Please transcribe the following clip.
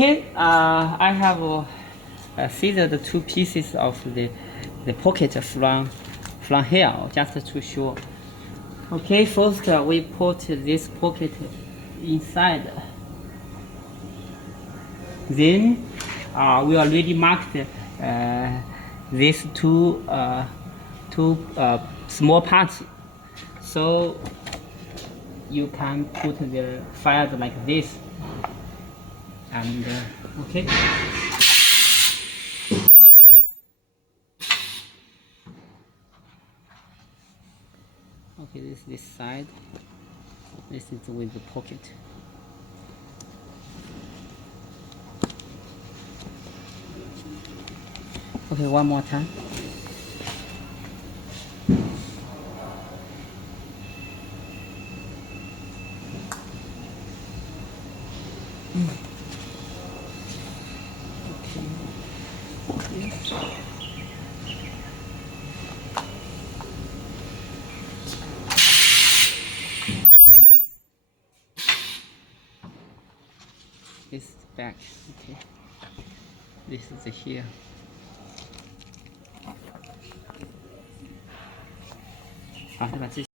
Okay, I have seized the two pieces of the pocket from here, just to show. Okay, first we put this pocket inside. Then we already marked these two small parts, so you can put the files like this. And okay. Okay, this side. This is with the pocket. Okay, one more time. This is back. Okay. This is the here.